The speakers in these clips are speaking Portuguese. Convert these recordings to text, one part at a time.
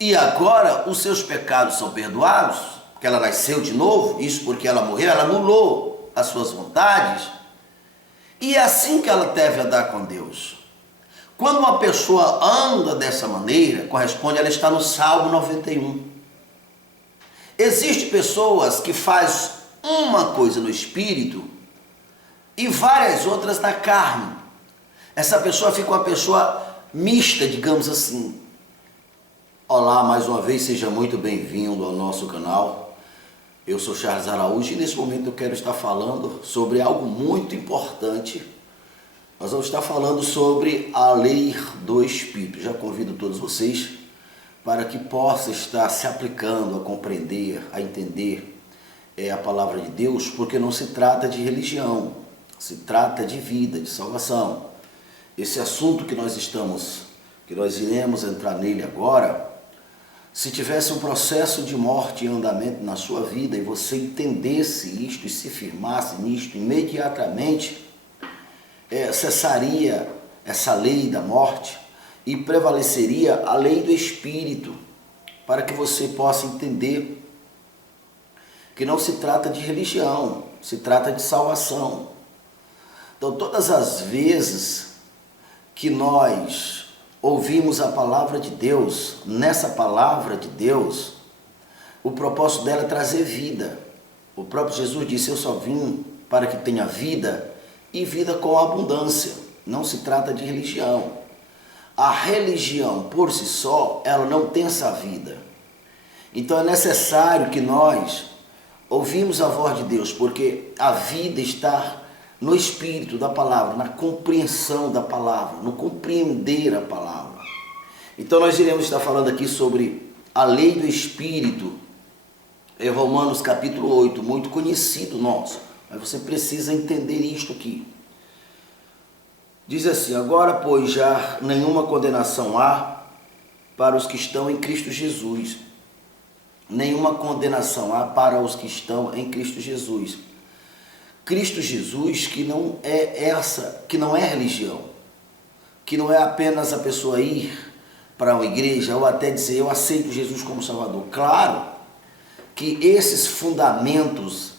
e agora os seus pecados são perdoados, porque ela nasceu de novo, isso porque ela morreu, ela anulou as suas vontades, e é assim que ela deve andar com Deus. Quando uma pessoa anda dessa maneira, corresponde, ela está no Salmo 91. Existem pessoas que fazem uma coisa no espírito e várias outras na carne. Essa pessoa fica uma pessoa mista, digamos assim. Olá, mais uma vez, seja muito bem-vindo ao nosso canal. Eu sou Charles Araújo e nesse momento eu quero estar falando sobre algo muito importante. Nós vamos estar falando sobre a lei do Espírito. Já convido todos vocês para que possa estar se aplicando a compreender, a entender a palavra de Deus, porque não se trata de religião, se trata de vida, de salvação. Esse assunto que nós iremos entrar nele agora, se tivesse um processo de morte em andamento na sua vida e você entendesse isto e se firmasse nisto imediatamente, cessaria essa lei da morte e prevaleceria a lei do Espírito, para que você possa entender que não se trata de religião, se trata de salvação. Então, todas as vezes que nós ouvimos a palavra de Deus, nessa palavra de Deus, o propósito dela é trazer vida. O próprio Jesus disse: eu só vim para que tenha vida e vida com abundância. Não se trata de religião. A religião por si só, ela não tem essa vida. Então é necessário que nós ouvimos a voz de Deus, porque a vida está no espírito da palavra, na compreensão da palavra, no compreender a palavra. Então nós iremos estar falando aqui sobre a lei do Espírito, em Romanos capítulo 8, muito conhecido nosso, mas você precisa entender isto aqui. Diz assim: agora, pois, já nenhuma condenação há para os que estão em Cristo Jesus. Nenhuma condenação há para os que estão em Cristo Jesus. Cristo Jesus, que não é religião, que não é apenas a pessoa ir para uma igreja ou até dizer eu aceito Jesus como Salvador. Claro que esses fundamentos,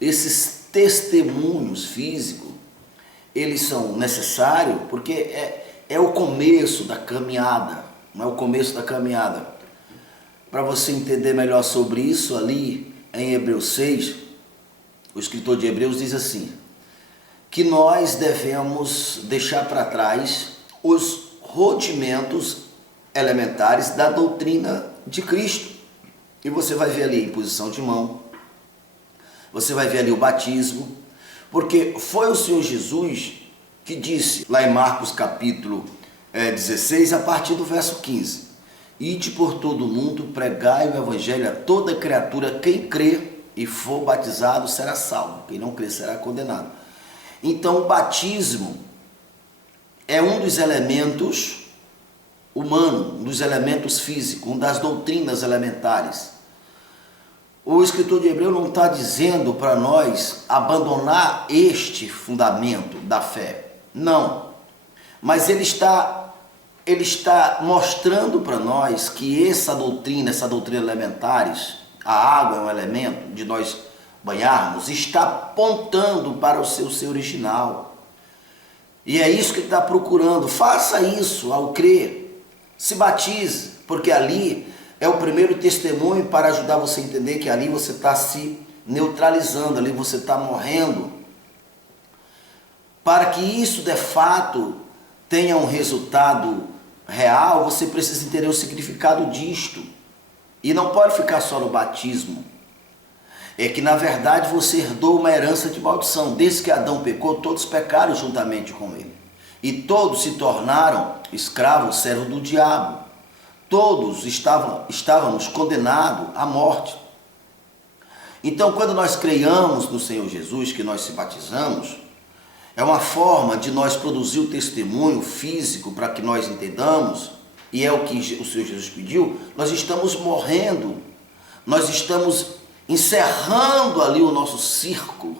esses testemunhos físicos, eles são necessários porque é o começo da caminhada, não é o começo da caminhada. Para você entender melhor sobre isso, ali em Hebreus 6, o escritor de Hebreus diz assim, que nós devemos deixar para trás os rudimentos elementares da doutrina de Cristo. E você vai ver ali a imposição de mão, você vai ver ali o batismo, porque foi o Senhor Jesus que disse, lá em Marcos capítulo 16, a partir do verso 15, ide por todo o mundo, pregai o evangelho a toda criatura, quem crê e for batizado será salvo, quem não crê será condenado. Então o batismo é um dos elementos humanos, um dos elementos físicos, uma das doutrinas elementares. O escritor de Hebreus não está dizendo para nós abandonar este fundamento da fé, não, mas ele está mostrando para nós que essa doutrina elementares, a água é um elemento de nós banharmos, está apontando para o seu ser original. E é isso que ele está procurando. Faça isso ao crer. Se batize, porque ali é o primeiro testemunho para ajudar você a entender que ali você está se neutralizando, ali você está morrendo. Para que isso de fato tenha um resultado real, você precisa entender o significado disto. E não pode ficar só no batismo. É que na verdade você herdou uma herança de maldição. Desde que Adão pecou, todos pecaram juntamente com ele. E todos se tornaram escravos, servos do diabo. Todos estávamos condenados à morte. Então quando nós creiamos no Senhor Jesus, que nós se batizamos, é uma forma de nós produzir o testemunho físico para que nós entendamos, e é o que o Senhor Jesus pediu. Nós estamos morrendo, nós estamos encerrando ali o nosso círculo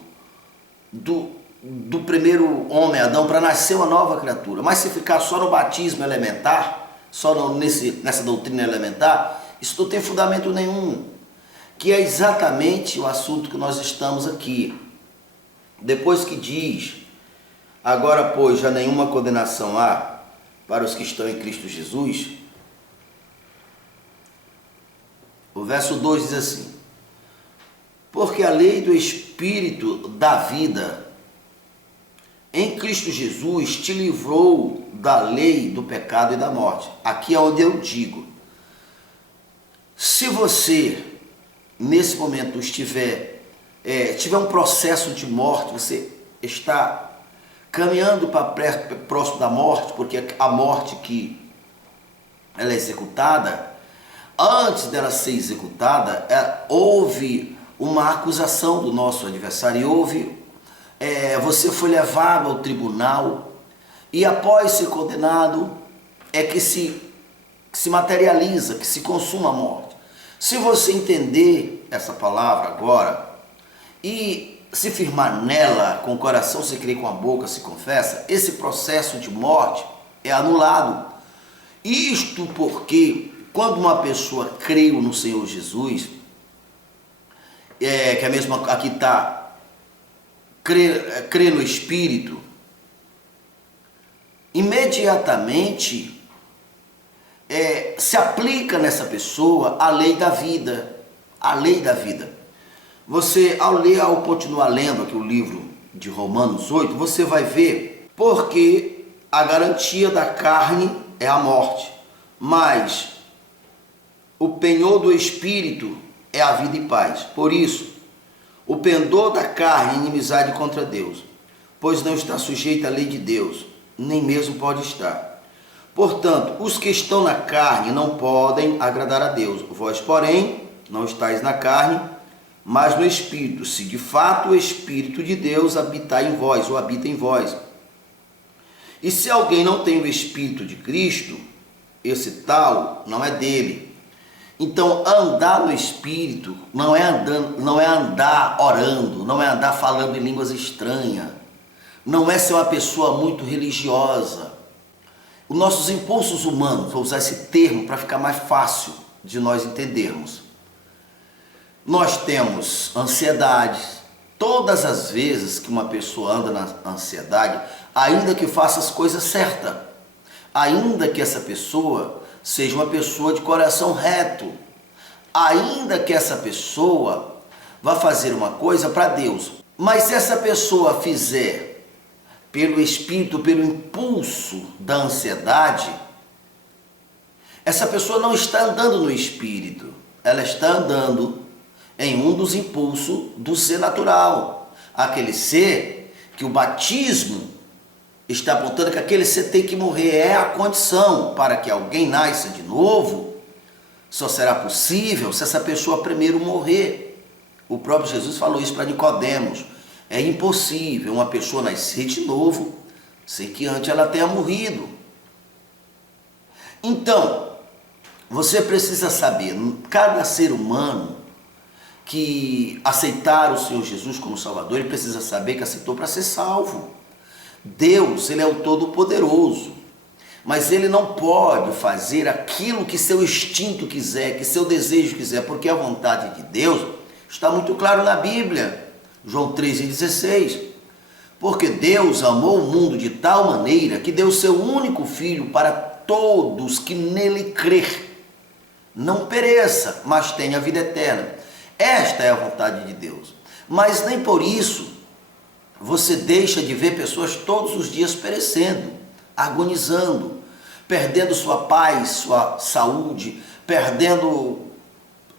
do primeiro homem, Adão, para nascer uma nova criatura. Mas se ficar só no batismo elementar, só nessa doutrina elementar, isso não tem fundamento nenhum, que é exatamente o assunto que nós estamos aqui. Depois que diz, agora pois já nenhuma condenação há para os que estão em Cristo Jesus, o verso 2 diz assim: porque a lei do Espírito da vida em Cristo Jesus te livrou da lei do pecado e da morte. Aqui é onde eu digo, se você nesse momento tiver um processo de morte, você está caminhando para próximo da morte, porque a morte que ela é executada, antes dela ser executada, houve uma acusação do nosso adversário, você foi levado ao tribunal e após ser condenado é que se materializa, que se consuma a morte. Se você entender essa palavra agora e se firmar nela, com o coração se crê, com a boca se confessa, esse processo de morte é anulado. Isto porque quando uma pessoa creu no Senhor Jesus, que é mesmo aqui está, crê no Espírito, imediatamente se aplica nessa pessoa a lei da vida. A lei da vida. Você, ao continuar lendo aqui o livro de Romanos 8, você vai ver porque a garantia da carne é a morte, mas o penhor do Espírito é a vida e paz. Por isso, o pendor da carne é inimizade contra Deus, pois não está sujeito à lei de Deus, nem mesmo pode estar. Portanto, os que estão na carne não podem agradar a Deus. Vós, porém, não estáis na carne, mas no Espírito, se de fato o Espírito de Deus habitar em vós, ou habita em vós. E se alguém não tem o Espírito de Cristo, esse tal não é dele. Então, andar no Espírito não é andar orando, não é andar falando em línguas estranhas, não é ser uma pessoa muito religiosa. Os nossos impulsos humanos, vou usar esse termo para ficar mais fácil de nós entendermos. Nós temos ansiedade. Todas as vezes que uma pessoa anda na ansiedade, ainda que faça as coisas certas, ainda que essa pessoa seja uma pessoa de coração reto, ainda que essa pessoa vá fazer uma coisa para Deus, mas se essa pessoa fizer pelo Espírito, pelo impulso da ansiedade, essa pessoa não está andando no Espírito, ela está andando em um dos impulsos do ser natural, aquele ser que o batismo está apontando que aquele ser tem que morrer, é a condição para que alguém nasça de novo, só será possível se essa pessoa primeiro morrer. O próprio Jesus falou isso para Nicodemos, é impossível uma pessoa nascer de novo sem que antes ela tenha morrido. Então, você precisa saber, cada ser humano que aceitar o Senhor Jesus como Salvador, ele precisa saber que aceitou para ser salvo. Deus, ele é o Todo-Poderoso, mas ele não pode fazer aquilo que seu instinto quiser, que seu desejo quiser, porque a vontade de Deus está muito claro na Bíblia, João 3,16. Porque Deus amou o mundo de tal maneira que deu seu único Filho para todos que nele crer, não pereça, mas tenha a vida eterna. Esta é a vontade de Deus. Mas nem por isso você deixa de ver pessoas todos os dias perecendo, agonizando, perdendo sua paz, sua saúde, perdendo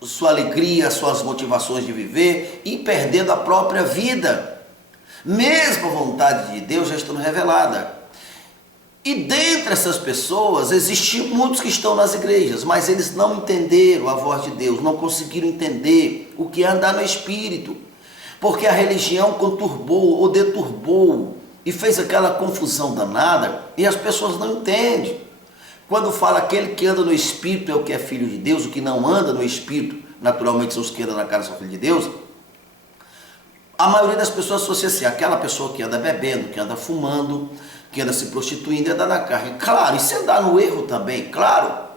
sua alegria, suas motivações de viver e perdendo a própria vida. Mesmo a vontade de Deus já estando revelada. E dentre essas pessoas, existem muitos que estão nas igrejas, mas eles não entenderam a voz de Deus, não conseguiram entender o que é andar no Espírito, porque a religião conturbou ou deturbou e fez aquela confusão danada e as pessoas não entendem. Quando fala aquele que anda no Espírito é o que é filho de Deus, o que não anda no Espírito, naturalmente são os que andam na carne, são filhos de Deus, a maioria das pessoas associa assim, aquela pessoa que anda bebendo, que anda fumando, que anda se prostituindo e anda na carne. Claro, isso é andar no erro também, claro.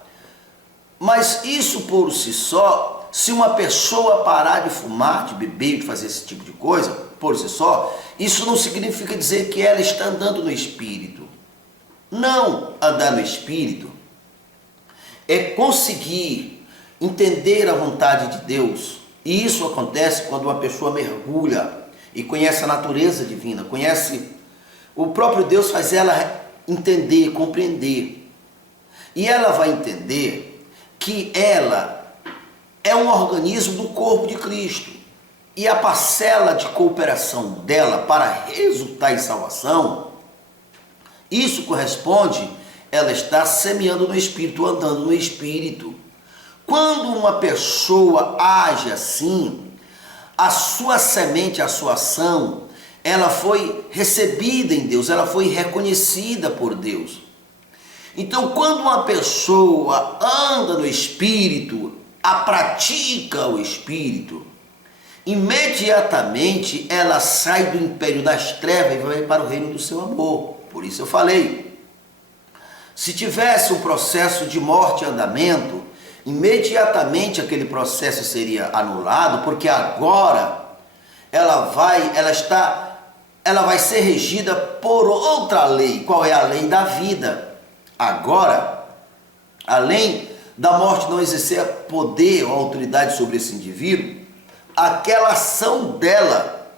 Mas isso por si só, se uma pessoa parar de fumar, de beber, de fazer esse tipo de coisa, por si só, isso não significa dizer que ela está andando no Espírito. Não, andar no Espírito é conseguir entender a vontade de Deus. E isso acontece quando uma pessoa mergulha e conhece a natureza divina, conhece o próprio Deus, faz ela entender, compreender. E ela vai entender que ela é um organismo do corpo de Cristo. E a parcela de cooperação dela para resultar em salvação, isso corresponde, ela está semeando no Espírito, andando no Espírito. Quando uma pessoa age assim, a sua semente, a sua ação, ela foi recebida em Deus, ela foi reconhecida por Deus. Então, quando uma pessoa anda no Espírito, a pratica o Espírito, imediatamente ela sai do império das trevas e vai para o reino do seu amor. Por isso eu falei, se tivesse um processo de morte em andamento, imediatamente aquele processo seria anulado, porque agora ela vai ser regida por outra lei. Qual é a lei da vida? Agora, além da morte não exercer poder ou autoridade sobre esse indivíduo, aquela ação dela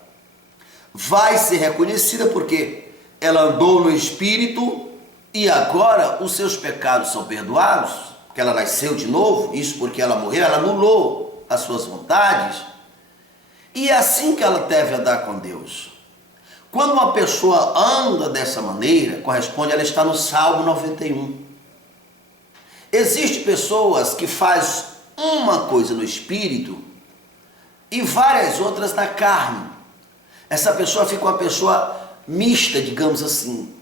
vai ser reconhecida porque ela andou no Espírito e agora os seus pecados são perdoados, porque ela nasceu de novo, isso porque ela morreu, ela anulou as suas vontades. E é assim que ela deve andar com Deus. Quando uma pessoa anda dessa maneira, corresponde, ela está no Salmo 91. Existem pessoas que fazem uma coisa no Espírito e várias outras na carne. Essa pessoa fica uma pessoa mista, digamos assim.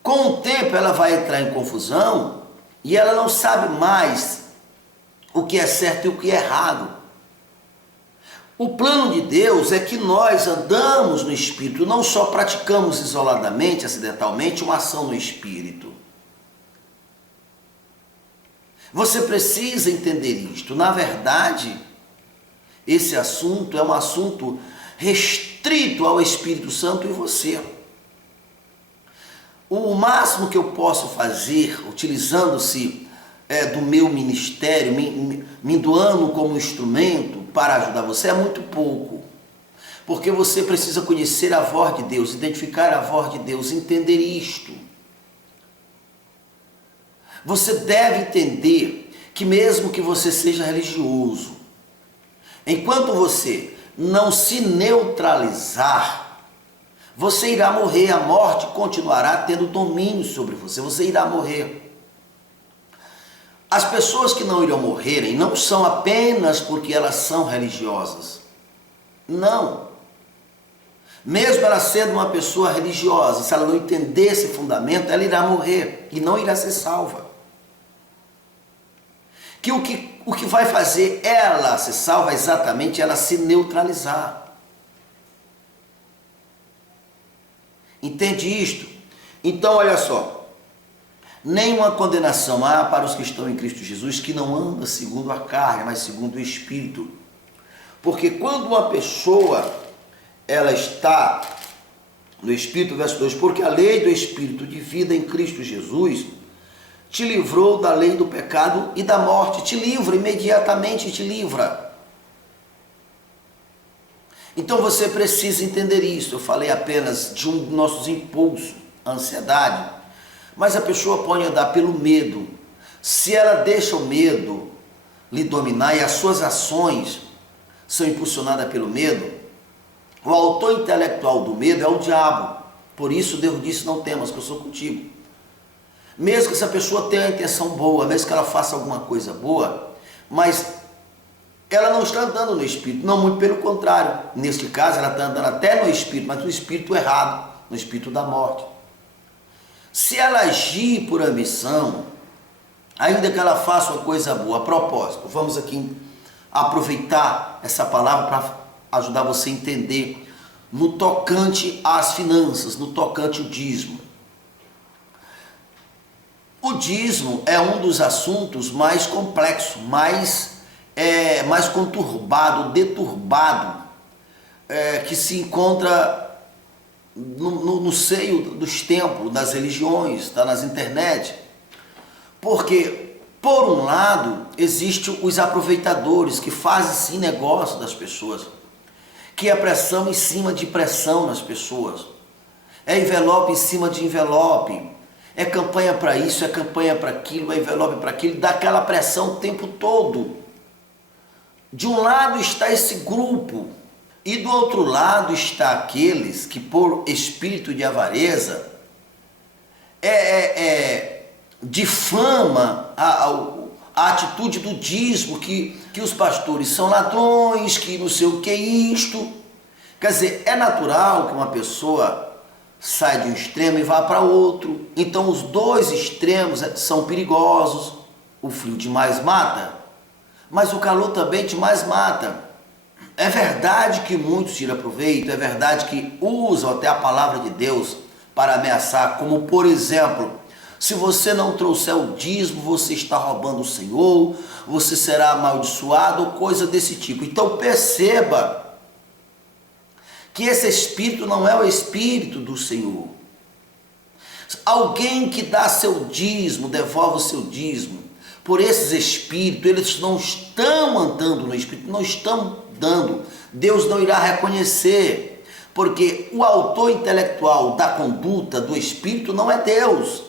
Com o tempo ela vai entrar em confusão e ela não sabe mais o que é certo e o que é errado. O plano de Deus é que nós andamos no Espírito, não só praticamos isoladamente, acidentalmente, uma ação no Espírito. Você precisa entender isto. Na verdade, esse assunto é um assunto restrito ao Espírito Santo e você. O máximo que eu posso fazer, utilizando-se do meu ministério, me doando como instrumento para ajudar você, é muito pouco. Porque você precisa conhecer a voz de Deus, identificar a voz de Deus, entender isto. Você deve entender que mesmo que você seja religioso, enquanto você não se neutralizar, você irá morrer, a morte continuará tendo domínio sobre você, você irá morrer. As pessoas que não irão morrerem não são apenas porque elas são religiosas. Não. Mesmo ela sendo uma pessoa religiosa, se ela não entender esse fundamento, ela irá morrer e não irá ser salva. O que vai fazer ela ser salva é exatamente ela se neutralizar. Entende isto? Então, olha só. Nenhuma condenação há para os que estão em Cristo Jesus, que não andam segundo a carne, mas segundo o Espírito. Porque quando uma pessoa, ela está no Espírito, verso 2, porque a lei do Espírito de vida em Cristo Jesus te livrou da lei do pecado e da morte, te livra, imediatamente te livra. Então você precisa entender isso. Eu falei apenas de um dos nossos impulsos, a ansiedade. Mas a pessoa pode andar pelo medo. Se ela deixa o medo lhe dominar e as suas ações são impulsionadas pelo medo, o autor intelectual do medo é o diabo. Por isso Deus disse, não temas, que eu sou contigo. Mesmo que essa pessoa tenha a intenção boa, mesmo que ela faça alguma coisa boa, mas ela não está andando no Espírito, não, muito pelo contrário. Neste caso ela está andando até no Espírito, mas no Espírito errado, no Espírito da morte. Se ela agir por ambição, ainda que ela faça uma coisa boa, a propósito, vamos aqui aproveitar essa palavra para ajudar você a entender no tocante às finanças, no tocante ao dízimo. O dízimo é um dos assuntos mais complexos, mais conturbado, deturbado, que se encontra no seio dos templos, das religiões, está nas internet. Porque, por um lado, existem os aproveitadores que fazem sim negócio das pessoas, que é pressão em cima de pressão nas pessoas, é envelope em cima de envelope, é campanha para isso, é campanha para aquilo, é envelope para aquilo, dá aquela pressão o tempo todo. De um lado está esse grupo, e do outro lado está aqueles que, por espírito de avareza, difama a atitude do dízimo, que os pastores são ladrões, que não sei o que é isto. Quer dizer, é natural que uma pessoa sai de um extremo e vá para outro. Então os dois extremos são perigosos. O frio demais mata, mas o calor também demais mata. É verdade que muitos tiram proveito, é verdade que usam até a palavra de Deus para ameaçar, como por exemplo, se você não trouxer o dízimo, você está roubando o Senhor, você será amaldiçoado, ou coisa desse tipo. Então perceba que esse espírito não é o espírito do Senhor. Alguém que dá seu dízimo, devolve o seu dízimo, por esses espíritos, eles não estão andando no espírito, não estão dando. Deus não irá reconhecer, porque o autor intelectual da conduta do espírito não é Deus.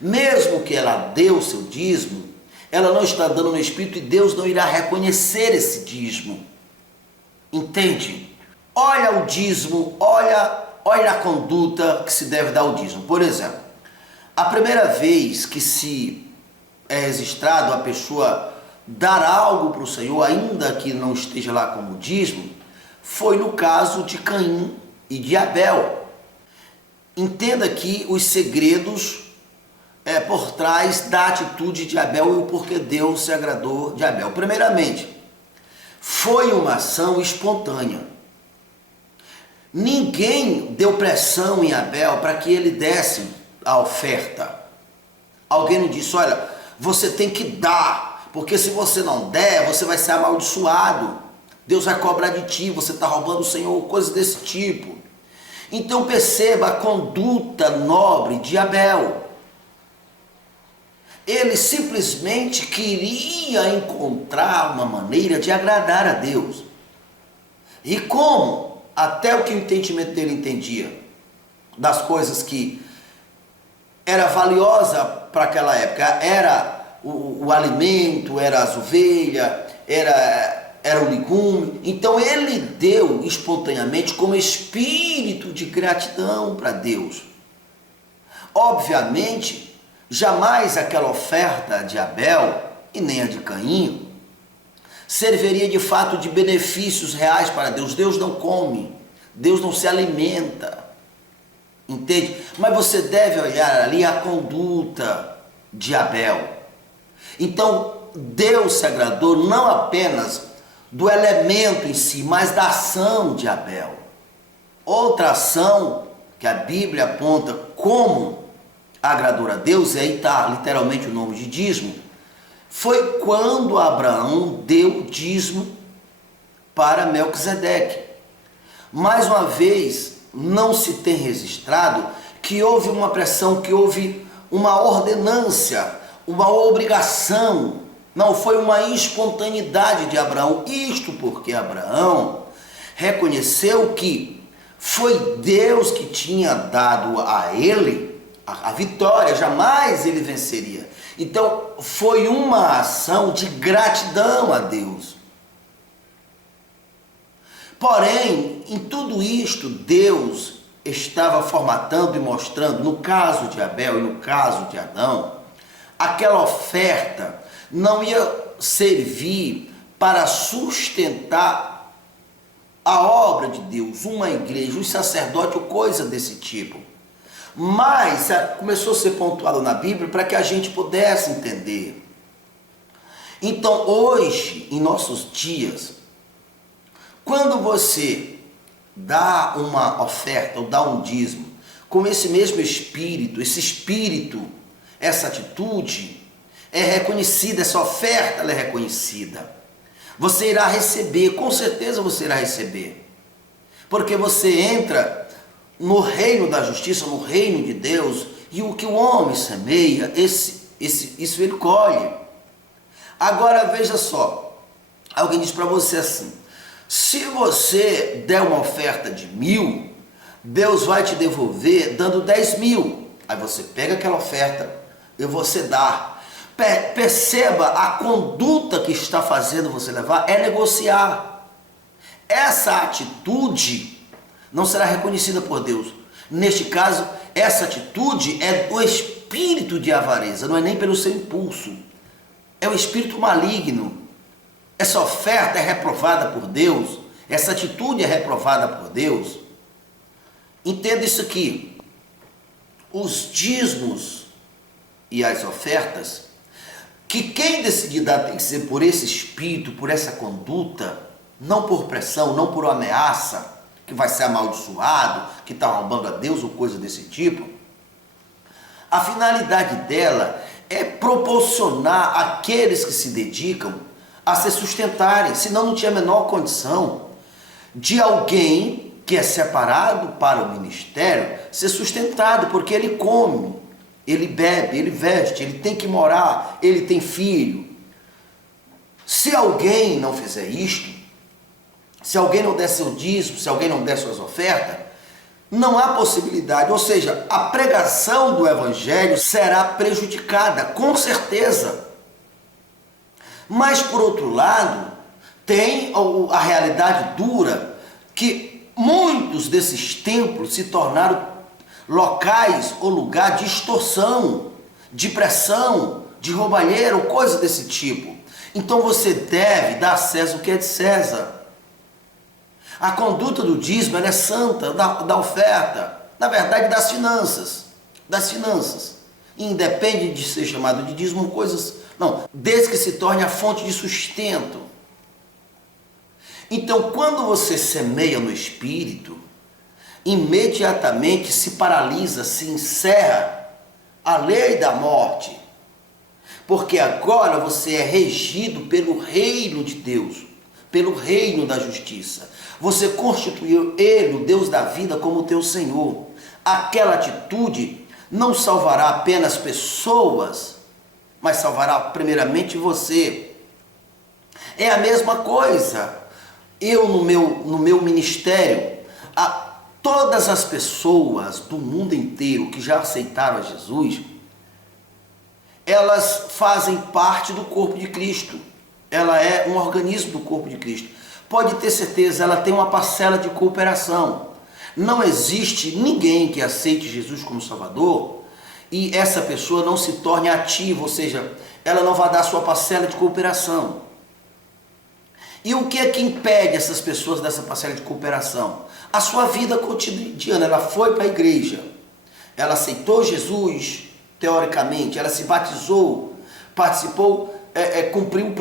Mesmo que ela dê o seu dízimo, ela não está dando no espírito e Deus não irá reconhecer esse dízimo. Entende? Olha o dízimo, olha a conduta que se deve dar o dízimo. Por exemplo, a primeira vez que se é registrado a pessoa dar algo para o Senhor, ainda que não esteja lá como dízimo, foi no caso de Caim e de Abel. Entenda aqui os segredos por trás da atitude de Abel e o porquê Deus se agradou de Abel. Primeiramente, foi uma ação espontânea. Ninguém deu pressão em Abel para que ele desse a oferta. Alguém não disse, olha, você tem que dar, porque se você não der, você vai ser amaldiçoado. Deus vai cobrar de ti, você está roubando o Senhor, coisas desse tipo. Então perceba a conduta nobre de Abel. Ele simplesmente queria encontrar uma maneira de agradar a Deus. E como? Até o que o entendimento dele entendia das coisas que era valiosa para aquela época, era o alimento, era as ovelhas, era o legume. Então ele deu espontaneamente como espírito de gratidão para Deus. Obviamente, jamais aquela oferta de Abel e nem a de Caim serviria de fato de benefícios reais para Deus. Deus não come, Deus não se alimenta, entende? Mas você deve olhar ali a conduta de Abel. Então Deus se agradou não apenas do elemento em si, mas da ação de Abel. Outra ação que a Bíblia aponta como agradou a Deus, e aí está literalmente o nome de dízimo, foi quando Abraão deu dízimo para Melquisedeque. Mais uma vez, não se tem registrado que houve uma pressão, que houve uma ordenância, uma obrigação. Não, foi uma espontaneidade de Abraão. Isto porque Abraão reconheceu que foi Deus que tinha dado a ele a vitória, jamais ele venceria. Então, foi uma ação de gratidão a Deus. Porém, em tudo isto, Deus estava formatando e mostrando, no caso de Abel e no caso de Adão, aquela oferta não ia servir para sustentar a obra de Deus, uma igreja, um sacerdote ou coisa desse tipo. Mas começou a ser pontuado na Bíblia para que a gente pudesse entender. Então hoje, em nossos dias, quando você dá uma oferta ou dá um dízimo, com esse mesmo espírito, esse espírito essa atitude é reconhecida, essa oferta ela é reconhecida. Você irá receber, com certeza você irá receber. Porque você entra no reino da justiça, no reino de Deus, e o que o homem semeia, isso ele colhe. Agora veja só, alguém diz para você assim: se você der uma oferta de 1.000, Deus vai te devolver dando 10.000. Aí você pega aquela oferta e você dá. Perceba, a conduta que está fazendo você levar é negociar. Essa atitude não será reconhecida por Deus. Neste caso, essa atitude é do espírito de avareza, não é nem pelo seu impulso. É o espírito maligno. Essa oferta é reprovada por Deus, essa atitude é reprovada por Deus. Entenda isso aqui: os dízimos e as ofertas, que quem decidir dar tem que ser por esse espírito, por essa conduta, não por pressão, não por ameaça, que vai ser amaldiçoado, que está roubando a Deus ou coisa desse tipo. A finalidade dela é proporcionar àqueles que se dedicam a se sustentarem, senão não tinha a menor condição de alguém que é separado para o ministério ser sustentado, porque ele come, ele bebe, ele veste, ele tem que morar, ele tem filho. Se alguém não fizer isto, se alguém não der seu dízimo, se alguém não der suas ofertas, não há possibilidade, ou seja, a pregação do evangelho será prejudicada, com certeza. Mas, por outro lado, tem a realidade dura que muitos desses templos se tornaram locais ou lugar de extorsão, de pressão, de roubalheira, coisa desse tipo. Então você deve dar a César o que é de César. A conduta do dízimo é santa, da oferta, na verdade das finanças. Independe de ser chamado de dízimo, coisas, não, desde que se torne a fonte de sustento. Então, quando você semeia no Espírito, imediatamente se paralisa, se encerra a lei da morte, porque agora você é regido pelo reino de Deus, pelo reino da justiça. Você constituiu Ele, o Deus da vida, como teu Senhor. Aquela atitude não salvará apenas pessoas, mas salvará primeiramente você. É a mesma coisa. Eu no meu ministério, todas as pessoas do mundo inteiro que já aceitaram a Jesus, elas fazem parte do corpo de Cristo. Ela é um organismo do corpo de Cristo. Pode ter certeza, ela tem uma parcela de cooperação. Não existe ninguém que aceite Jesus como Salvador e essa pessoa não se torne ativa, ou seja, ela não vai dar sua parcela de cooperação. E o que é que impede essas pessoas dessa parcela de cooperação? A sua vida cotidiana. Ela foi para a igreja, ela aceitou Jesus, teoricamente, ela se batizou, participou, cumpriu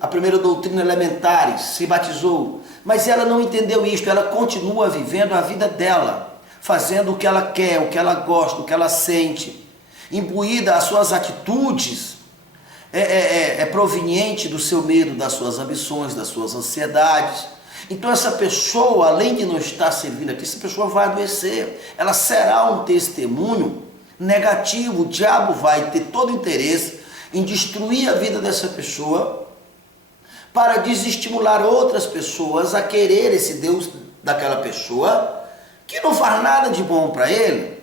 a primeira doutrina elementar, se batizou, mas ela não entendeu isto. Ela continua vivendo a vida dela, fazendo o que ela quer, o que ela gosta, o que ela sente, imbuída as suas atitudes, proveniente do seu medo, das suas ambições, das suas ansiedades. Então essa pessoa, além de não estar servindo aqui, essa pessoa vai adoecer, ela será um testemunho negativo. O diabo vai ter todo o interesse em destruir a vida dessa pessoa para desestimular outras pessoas a querer esse Deus daquela pessoa que não faz nada de bom para ele.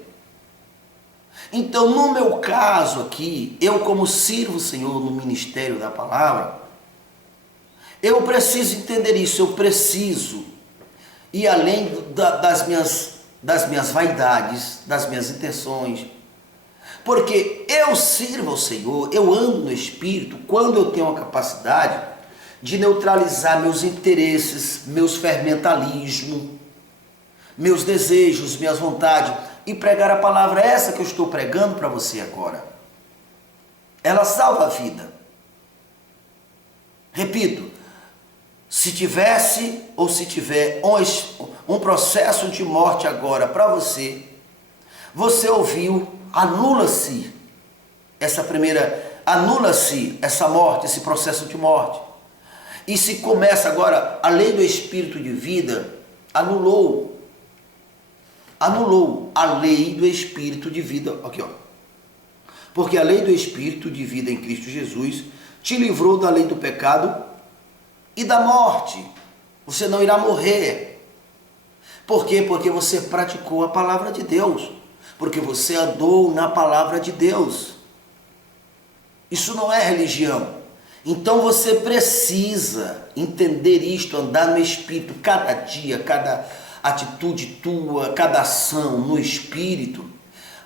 Então, no meu caso aqui, eu como sirvo o Senhor no ministério da palavra, eu preciso entender isso, eu preciso ir além das minhas vaidades, das minhas intenções, porque eu sirvo ao Senhor, eu ando no Espírito quando eu tenho a capacidade de neutralizar meus interesses, meus fermentalismos, meus desejos, minhas vontades, e pregar a palavra essa que eu estou pregando para você agora. Ela salva a vida. Repito, se tivesse ou se tiver um processo de morte agora para você, você ouviu, anula-se anula-se essa morte, esse processo de morte. E se começa agora, a lei do Espírito de vida anulou a lei do Espírito de vida, aqui ó, porque a lei do Espírito de vida em Cristo Jesus te livrou da lei do pecado e da morte. Você não irá morrer. Por quê? Porque você praticou a palavra de Deus, porque você andou na palavra de Deus. Isso não é religião. Então você precisa entender isto, andar no Espírito, cada dia, cada atitude tua, cada ação no Espírito,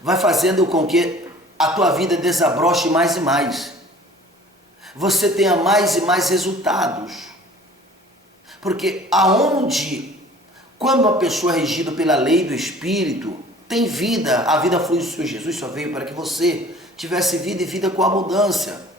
vai fazendo com que a tua vida desabroche mais e mais. Você tenha mais e mais resultados. Porque quando uma pessoa é regida pela lei do Espírito, tem vida, a vida flui do Senhor Jesus, só veio para que você tivesse vida e vida com abundância.